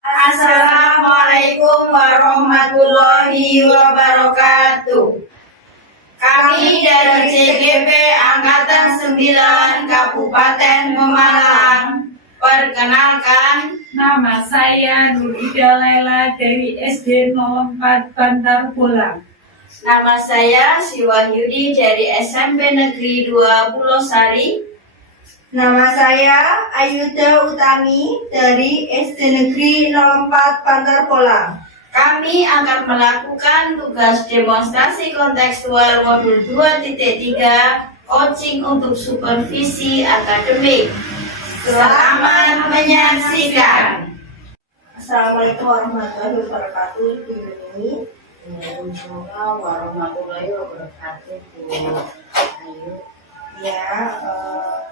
Assalamualaikum warahmatullahi wabarakatuh. Kami dari CGP Angkatan 9 Kabupaten Pemalang. Perkenalkan, Nama saya Nurida Laila dari SD 04 Bantar Bolang. nama saya Siwahyudi dari SMP Negeri 2 Pulau Sari. Nama saya Ayuda Utami dari SD Negeri 04 Bantar Bolang. Kami akan melakukan tugas demonstrasi kontekstual modul 2.3 coaching untuk supervisi akademik. Selamat menyaksikan. Assalamualaikum warahmatullahi wabarakatuh. Ibu Yuni. Waalaikumsalam warahmatullahi wabarakatuh. Ayo. Ya,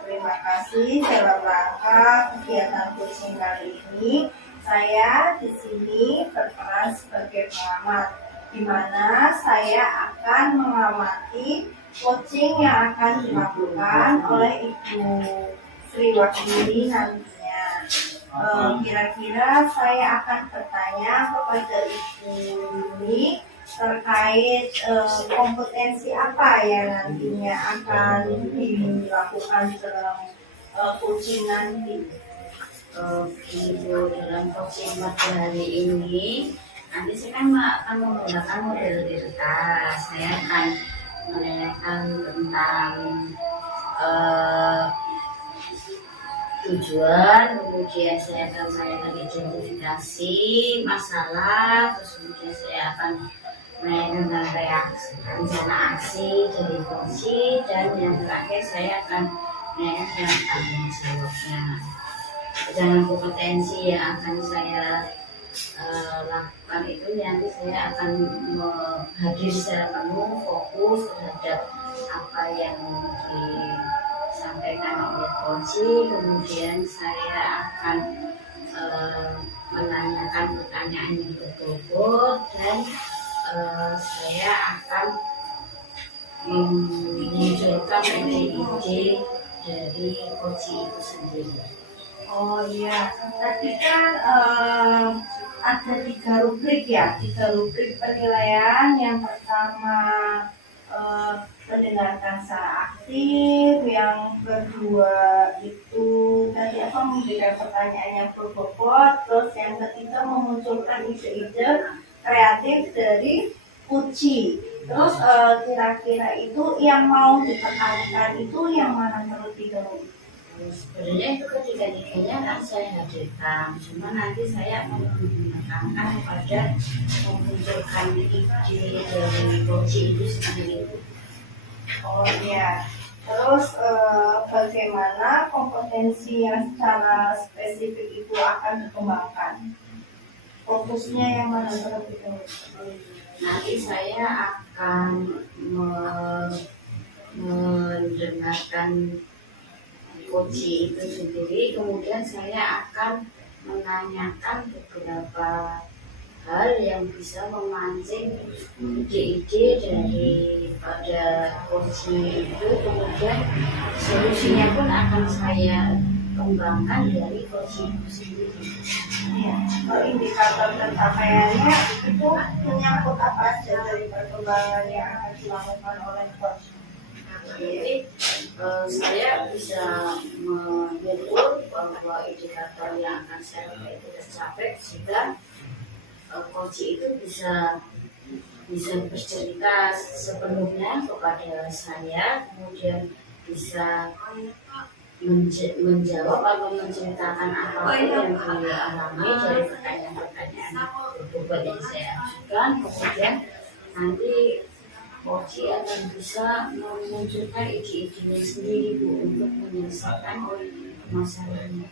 terima kasih dalam rangka kegiatan coaching kali ini. Saya di sini berperan sebagai pengamat, di mana saya akan mengamati coaching yang akan dilakukan oleh Ibu Sri Wahyudi nantinya. Kira-kira saya akan bertanya kepada Ibu Yuni terkait kompetensi apa yang nantinya akan dilakukan dalam coaching nanti. Ibu, dalam coaching pada hari ini nanti saya akan menggunakan model delta. Saya akan menanyakan tentang tujuan, kemudian saya akan menanyakan identifikasi masalah, terus kemudian saya akan menanyakan tentang reaksi, rencana aksi dari coaching, dan yang terakhir saya akan menanyakan tanggung jawabnya. Dengan kompetensi yang akan saya lakukan itu nanti saya akan hadir secara penuh, fokus terhadap apa yang disampaikan oleh coaching. Kemudian saya akan menanyakan pertanyaan yang berbobot, dan saya akan memunculkan ide-ide dari coaching itu sendiri. Oh iya, tadi kan ada 3 rubrik ya, 3 rubrik penilaian. Yang pertama mendengarkan secara aktif, yang kedua itu tadi memberikan pertanyaan yang berbobot, terus yang ketiga memunculkan ide-ide kreatif dari coaching. Terus kira-kira itu yang mau ditekankan itu yang mana terlebih dahulu? Sebenarnya itu ketiga-tiganya kan saya hadirkan, cuma nanti saya menekankan kepada memunculkan ide dari coaching itu sendiri. Oh iya, terus bagaimana kompetensi yang secara spesifik itu akan dikembangkan? Fokusnya yang mana terlebih dahulu? Nanti saya akan mendengarkan coaching itu sendiri, kemudian saya akan menanyakan beberapa hal yang bisa memancing ide-ide daripada coaching itu, kemudian solusinya pun akan saya kembangkan dari coaching itu sendiri. Ya, indikator pencapaiannya itu menyangkut apa aja dari perkembangan yang akan dilakukan oleh coach? Jadi saya bisa mengukur bahwa indikator yang akan saya capai itu tercapai, sehingga coaching itu bisa bercerita sepenuhnya kepada saya, kemudian bisa menjawab atau menceritakan apapun yang dialami dari pertanyaan-pertanyaan berbobot yang saya ajukan. Kemudian nanti coaching akan bisa memunculkan ide-idenya sendiri, Bu, untuk menyelesaikan masalahnya.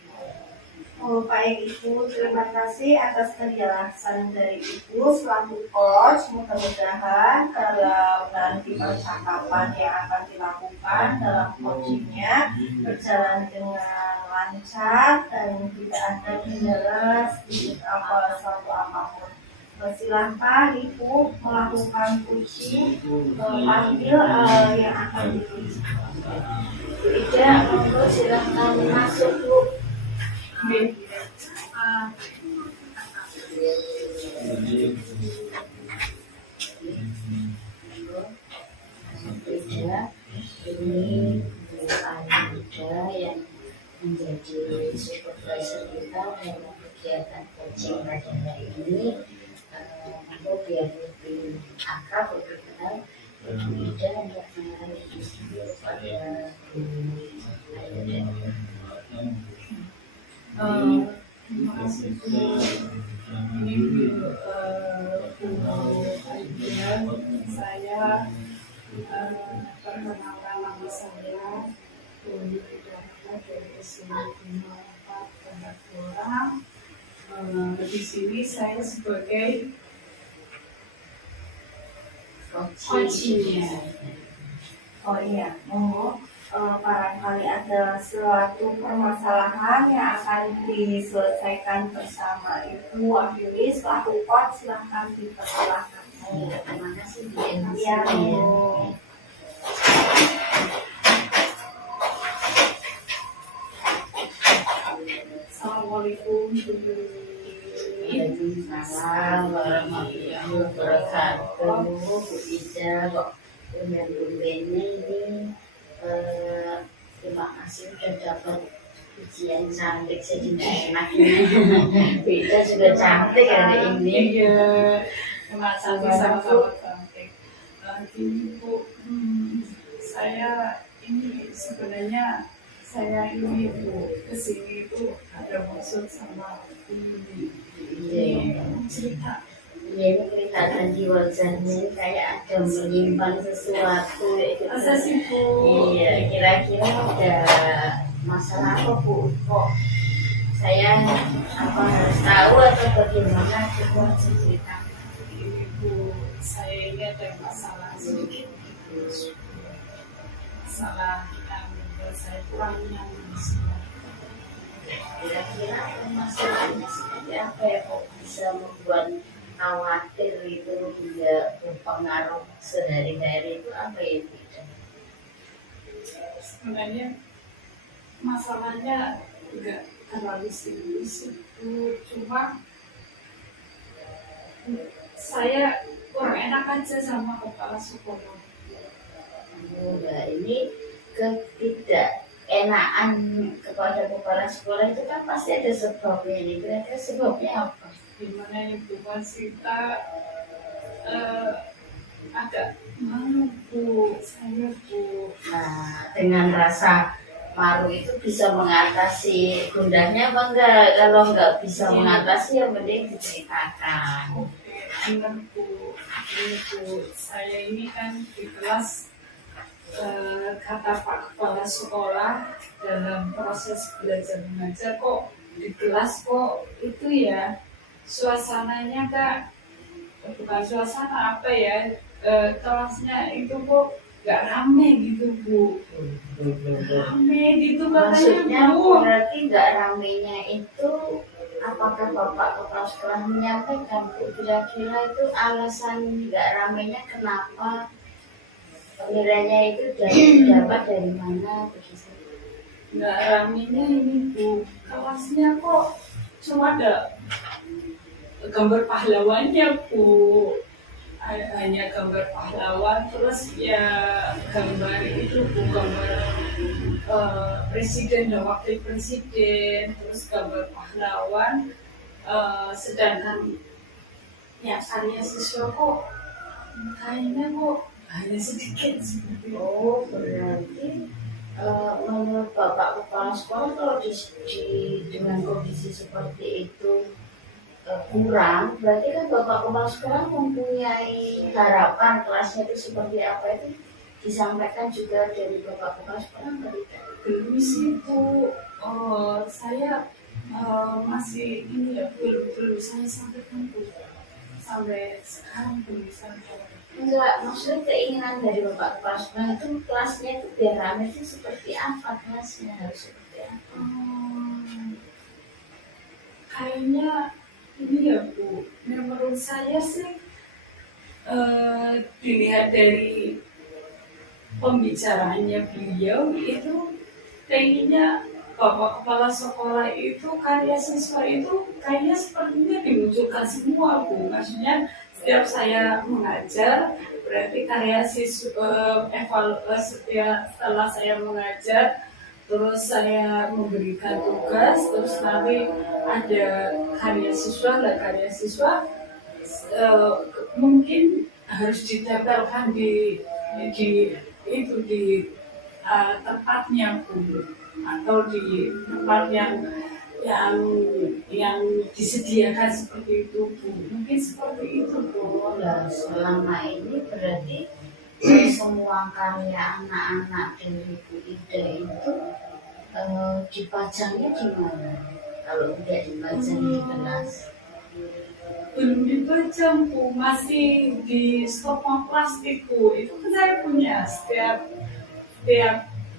Oh, baik Ibu, terima kasih atas penjelasan dari Ibu selaku coach. Mudah-mudahan dalam nanti percakapan yang akan dilakukan dalam coachingnya berjalan dengan lancar dan tidak ada kendala sedikit suatu apapun. Silahkan Ibu melakukan coaching panggil yang akan dituju. Tidak, monggo silahkan masuk, Bu. Beda ini Bu Anida yang menjadi supervisor kita dalam kegiatan coaching pada hari ini. Aku biar lebih akrab, lebih kenal Bu Ida untuk mengenai pada Bu Anida. Terima kasih Bu. Ini Bu Aida. Saya perkenalkan nama saya Bu Ida dari SD 4 Pondok. Di sini saya sebagai coachingnya. Oh iya, barangkali ada suatu permasalahan yang akan diselesaikan bersama Ibu Wahyudi selaku coach, silahkan dipersilakan. Terima kasih Bu. Iya, Bu. Assalamualaikum Waalaikumsalam warahmatullahi wabarakatuh. Bu Ida kok dengan Bu Beni ini terima kasih sudah dapat ujian cantik, jadi nggak enaknya. Bu Ida juga cantik hari ini. Iya, terima kasih sama-sama cantik. Gini Bu, saya ini sebenarnya Bu kesini itu ada maksud sama ini. Iya, Cerita. ini kelihatan di wajahnya kayak ada menyimpan sesuatu. Masa sih Bu? Iya, kira-kira ada masalah apa Bu? Kok saya apa harus tahu atau bagaimana? Coba cerita. Ini Bu, saya ini ada masalah sedikit. Masalah yang membuat saya kurang nyaman. Kira-kira masalahnya seperti apa ya kok bisa membuat khawatir itu tidak berpengaruh sehari-hari itu apa ya Bu? Sebenarnya masalahnya enggak terlalu serius itu, cuma saya kurang enak aja sama kepala sekolah. Nah, ini ketidakenaan kepada kepala sekolah itu kan pasti ada sebabnya nih. Kira-kira sebabnya apa? Dimana Ibu Wasita agak malu Bu, saya Bu. Nah, dengan rasa malu itu bisa mengatasi gundahnya apa enggak? Kalau enggak bisa mengatasi ya mending diceritakan. Oke, benar Bu. Ini Bu, saya ini kan di kelas kata Pak Kepala Sekolah dalam proses belajar mengajar kok di kelas kok itu ya suasananya Kak, bukan suasana apa ya, kelasnya itu kok gak rame gitu Bu. Rame gitu Maksudnya katanya Bu. berarti nggak ramenya itu apakah Bapak Kepala Sekolah menyampaikan Bu? Kira-kira itu alasan nggak ramenya kenapa? Penilaiannya itu dapat dari mana begitu? Nggak ramenya ini Bu, kelasnya kok cuma ada gambar pahlawannya Bu, hanya gambar pahlawan, terus ya gambar itu Bu, gambar presiden dan wakil presiden, terus gambar pahlawan, sedangkan ya karya siswa kok kayaknya kok hanya sedikit seperti itu. Oh, berarti menurut Bapak Kepala Sekolah kalau dengan kondisi seperti itu kurang, berarti kan Bapak Kepala Sekolah mempunyai harapan kelasnya itu seperti apa itu disampaikan juga dari Bapak Kepala Sekolah atau tidak? Belum sih Bu, saya masih ini ya belum saya sampaikan Bu, sampai sekarang belum sampaikan. Enggak, maksudnya keinginan dari Bapak Kepala Sekolah itu kelasnya itu biar ramai itu seperti apa, kelasnya harus seperti apa? Kayaknya ini ya Bu, menurut saya sih dilihat dari pembicaraannya beliau itu pengennya Bapak Kepala Sekolah itu karya siswa itu kayaknya sepertinya dimunculkan semua Bu. Maksudnya setiap saya mengajar berarti karya siswa setelah saya mengajar terus saya memberikan tugas terus nanti ada karya siswa dan karya siswa mungkin harus ditempelkan di itu di tempatnya Bu, atau di tempat yang disediakan seperti itu Bu. Mungkin seperti itu Bu. Nah, selama ini berarti semua karya anak-anak dari Bu Ida itu dipajangnya di mana? Kalau tidak dipajang di kelas? Belum dipajang Bu, masih di stopong plastik Bu. Itu kan saya punya setiap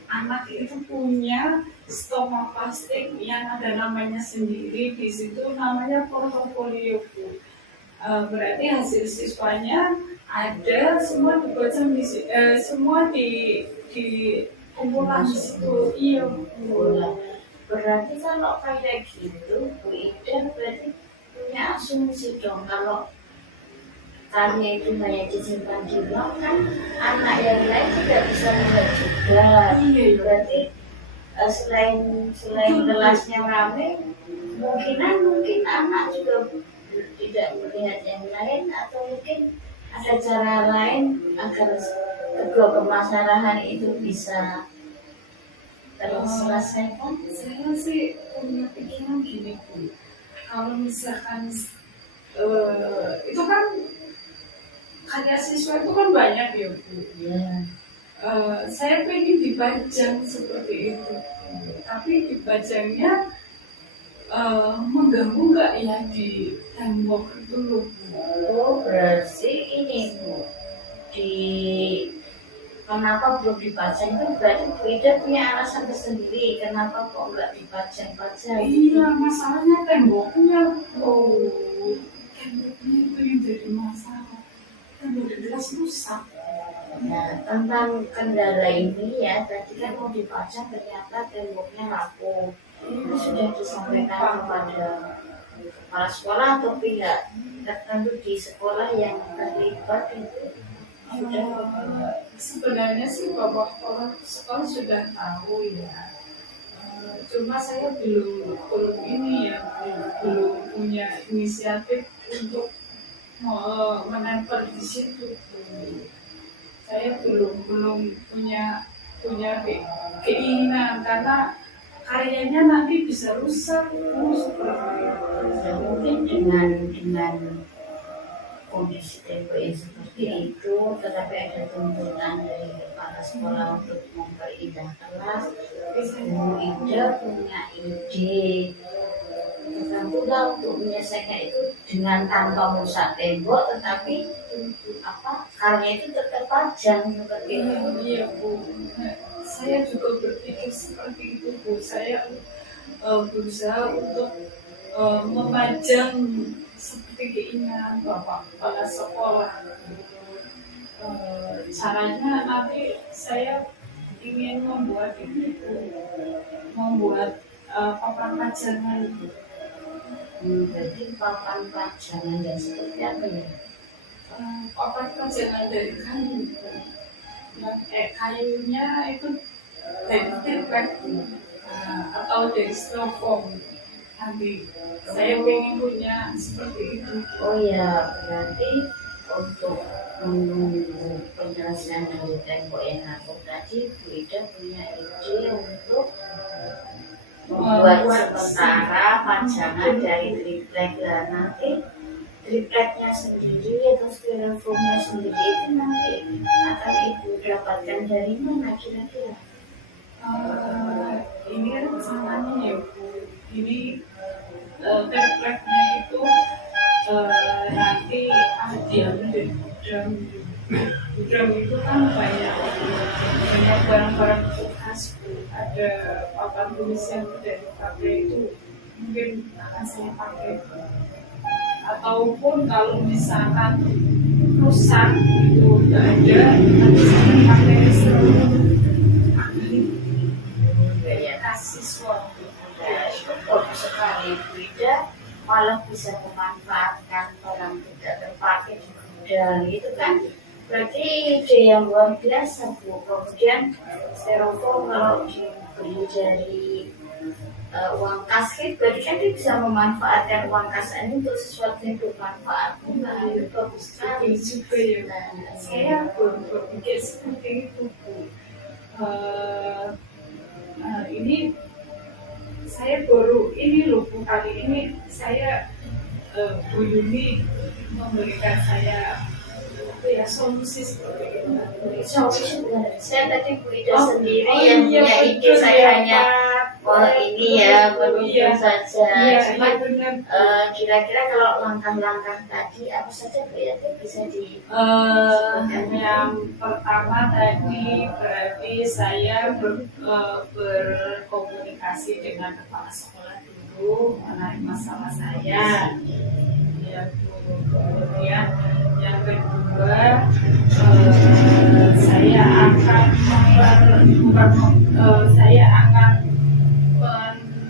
anak itu punya stopong plastik yang ada namanya sendiri. Di situ namanya portofolio Bu. Berarti hasil siswanya ada semua dipajang semua di kumpulan di situ. Iya Bu. Berarti kalau kayak gitu Bu Ida berarti punya asumsi dong kalau karya itu hanya disimpan di blog kan anak yang lain tidak bisa melihat juga. Iya. Berarti selain kelasnya ramai mungkin anak juga tidak melihat yang lain atau mungkin ada cara lain agar kedua permasalahan itu bisa terselesaikan. Saya sih punya pikiran gini Bu, kalau misalkan itu kan karya siswa itu kan banyak ya Bu. Ya. Saya pengen dipajang seperti itu, tapi dipajangnya mengganggu nggak ya di tembok itu loh Bu? Oh, berarti ini Bu, kenapa belum dipajang itu berarti Bu Ida punya alasan tersendiri kenapa kok nggak dipajang-pajang? Iya, masalahnya temboknya itu yang jadi masalah. Tembok di kelas rusak. Nah, tentang kendala ini ya, tadi kan mau dipajang ternyata temboknya rapuh. Itu sudah disampaikan kepada kepala sekolah atau pihak tertentu di sekolah yang terlibat itu sudah. Sebenarnya sih Bapak sekolah sudah tahu ya. Cuma saya belum ini ya, belum punya inisiatif untuk menempel di situ. Saya belum punya keinginan karena karyanya nanti bisa rusak seperti itu. Ya, mungkin dengan kondisi tembok yang seperti itu, tetapi ada tuntutan dari kepala sekolah untuk memperindah kelas. Bu Ida punya ide tertentu lah untuk menyelesaikan itu dengan tanpa merusak tembok, tetapi karya itu tetap pajang seperti itu. Iya Bu, saya juga berpikir seperti itu Bu. Saya berusaha untuk memajang seperti keinginan Bapak Kepala Sekolah. Caranya nanti saya ingin membuat papan pajangan. Berarti papan pajangan yang seperti apa ya? Papan pajangan dari kayu. Kayunya itu dari triplek atau dari styrofoam. Nanti saya ingin punya seperti itu. Oh ya, berarti untuk menunggu penjelasan dari tembok yang aku tadi, Bu Ida punya ide untuk membuat sementara pajangan dari triplek. Lah nanti tripleknya sendiri atau styrofoamnya sendiri itu nanti akan Ibu dapatkan dari mana kira-kira? Ini kan rencananya ya Bu. Ini tripleknya itu nanti diambil dari gudang. Gudang itu kan banyak barang-barang bekas Bu. Ada papan tulis yang tidak dipakai itu mungkin akan saya pakai. Ataupun kalau misalkan rusak itu tidak ada, nanti saya pakai akrilik gaya khas siswa. Ibu Ida malah bisa memanfaatkan barang tidak terpakai di gudang, itu kan berarti ide yang luar biasa Bu. Kemudian styrofoam kalau dibeli dari uang kas itu berarti kan dia bisa memanfaatkan uang kas ini untuk sesuatu yang bermanfaat. Nah, itu bagus sekali juga ya. Nah, Saya baru berpikir seperti itu Bu. Ini saya baru ini loh Bu, kali ini saya Bu Yuni memberikan saya solusi seperti itu. solusi benar. Saya tadi Bu Ida sendiri oh yang iya, punya ide, betul saya ya, hanya ini ya Iya. menunjuk saja. Iya, Cuma benar. kira-kira kalau langkah-langkah tadi apa saja Bu ya bisa di Yang pertama tadi berarti saya berkomunikasi dengan kepala sekolah dulu mengenai masalah saya. Ya, Bu. Kemudian yang kedua saya akan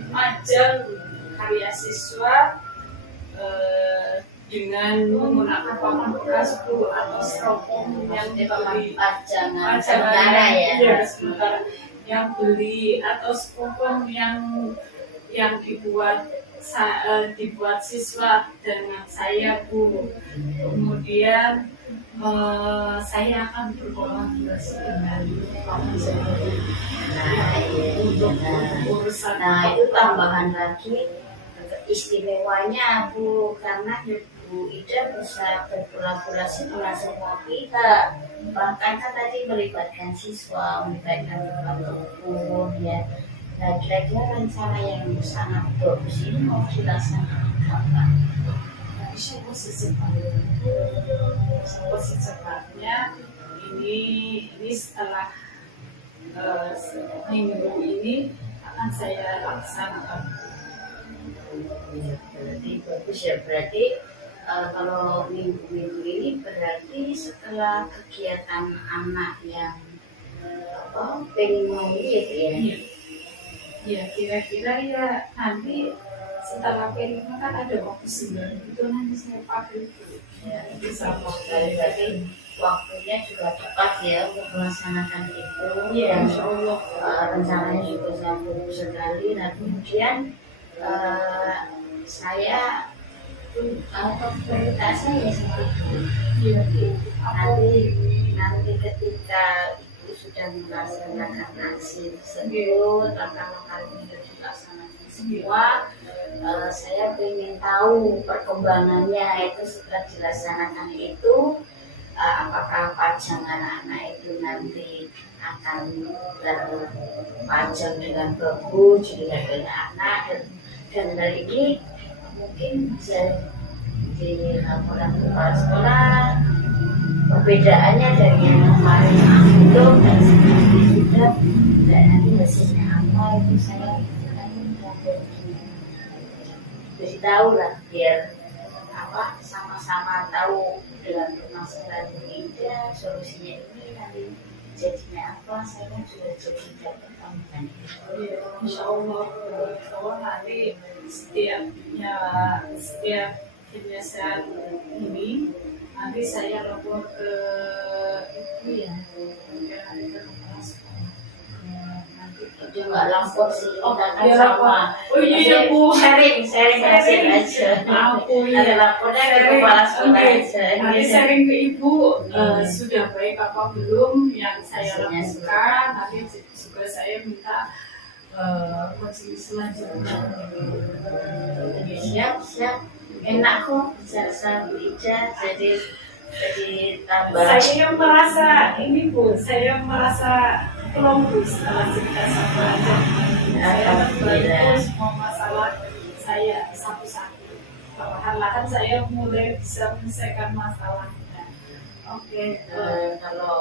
memajang karya siswa dengan menggunakan papan bekas Bu atau styrofoam yang dibeli pajangan sementara ya. Iya, sementara yang beli atau styrofoam yang dibuat siswa dengan saya Bu. Kemudian saya akan berkolaborasi dengan Pak Jokowi untuk urusan. Nah itu tambahan lagi istimewanya Bu, karena Bu Ida bisa berkolaborasi dengan semua pihak, bahkan kan tadi melibatkan siswa, melibatkan kebun ya. Nah kira-kira rencana yang sangat bagus ini mau dilaksanakan kapan? Siapa secepatnya ini setelah minggu ini akan saya laksanakan. Berarti bagus ya, berarti kalau minggu-minggu ini berarti setelah kegiatan anak yang pengen mau gitu ya. Ya kira-kira ya nanti setelah pengen kan ada waktu 9 itu nanti saya pakai Ya, bisa sekali berarti waktunya juga tepat ya untuk melaksanakan itu. Iya, Dan insya Allah. rencananya juga sangat bagus sekali. Nah kemudian saya prioritasnya ya seperti Iya. nanti ketika itu sudah melaksanakan aksi tersebut, langkah-langkah ini sudah dilaksanakan semua, saya ingin tahu perkembangannya itu setelah dilaksanakan itu, apakah pajangan anak itu nanti akan terpajang dengan bagus di level anak, dan hal ini mungkin bisa dilaporkan ke kepala sekolah perbedaannya dari yang kemarin belum dan sekarang sudah, dan nanti hasilnya apa itu saya beritahu lah biar sama-sama tahu dengan permasalahan ini solusinya ini nanti jadinya apa, saya sudah jadi dapat tambahan. Ya, insya Allah nanti setiap penyelesaian ini nanti saya lapor ke itu ya ke kepala sekolah. Nanti Itu nggak lapor sih, kita kan ya, sama. oh iya Bu, sharing hasil aja. aku Ada lapornya ke kepala sekolah aja. Nanti sharing ke Ibu sudah baik apa belum yang saya Hasilnya lakukan. Nanti juga saya minta majelis selanjutnya. Siap. Enak kok bisa Bu Ida jadi tambah. Saya merasa ini Bu, saya merasa kelompu setelah cerita sama aja. Saya membantu semua masalah saya satu-satu. Perlahan-lahan saya mulai bisa menyelesaikan masalahnya. Oke. Kalau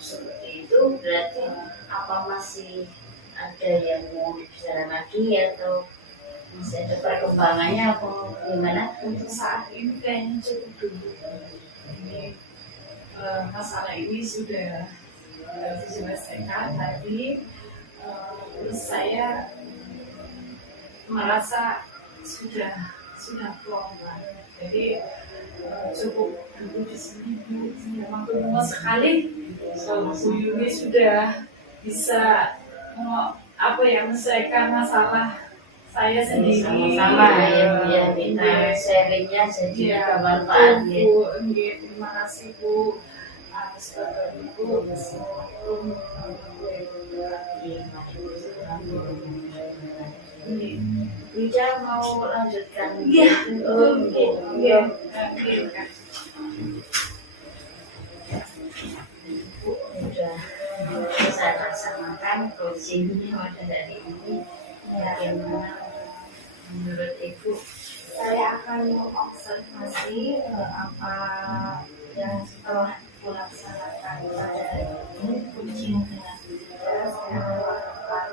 seperti itu berarti apa masih ada yang mau dibicarakan lagi atau masih ada perkembangannya apa gimana? Untuk saat ini kayaknya cukup dulu. Ini masalah ini sudah diselesaikan tadi. Terus saya merasa sudah plong lah. Jadi cukup dulu di sini Bu, memang ketemu sekali. So Bu Yuni sudah bisa menyelesaikan masalah saya sendiri. Sama-sama ya Bu ya, kita sharingnya jadi bermanfaat ya. Bu, terima kasih Bu atas Bapak Ibu. Assalamualaikum warahmatullahi wabarakatuh. Bija mau lanjutkan? Iya. Oh, gitu. Iya. Udah saya laksanakan coachingnya pada hari ini. Bagaimana menurut Ibu? Saya akan mengobservasi apa yang setelah dilaksanakan pada hari ini, coaching dengan Bija. Saya melakukan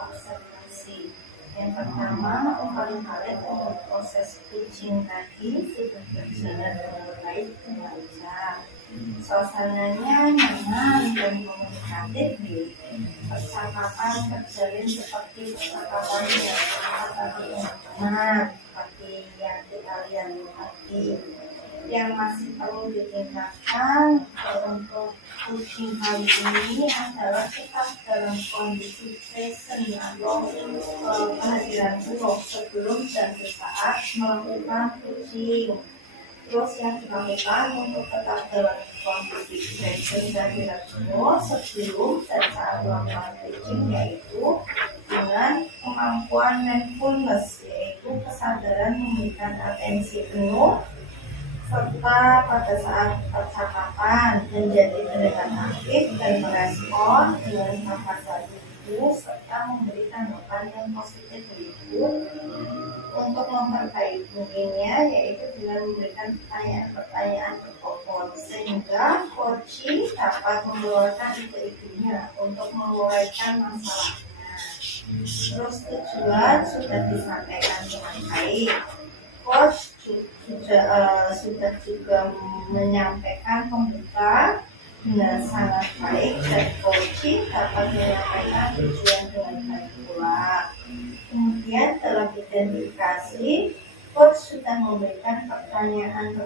observasi. Yang pertama, paling paling untuk proses coaching tadi sudah berjalan dengan baik dan lancar. Suasananya nyaman dan komunikatif, percakapan terjalin seperti percakapan yang tadi seperti yang kita lihat tadi. Yang masih perlu ditingkatkan untuk coaching kali ini adalah tetap dalam kondisi present atau kehadiran penuh sebelum dan sesaat melakukan coaching. Terus yang dilakukan untuk tetap dalam kondisi present dan tidak penuh sebelum dan saat melakukan coaching, yaitu dengan kemampuan mindfulness, yaitu kesadaran memberikan atensi penuh serta pada saat percakapan menjadi pendengar aktif dan merespon dengan kata itu serta memberi tanggapan yang positif itu. Untuk memperbaikinya yaitu dengan memberikan pertanyaan-pertanyaan berbobot sehingga coaching dapat mengeluarkan ide-idenya untuk menguraikan masalahnya. Terus tujuan sudah disampaikan dengan baik. Coach sudah juga menyampaikan pembuka dengan sangat baik dan coaching dapat menyampaikan tujuan dengan baik pula. Kemudian dalam identifikasi, coach sudah memberikan pertanyaan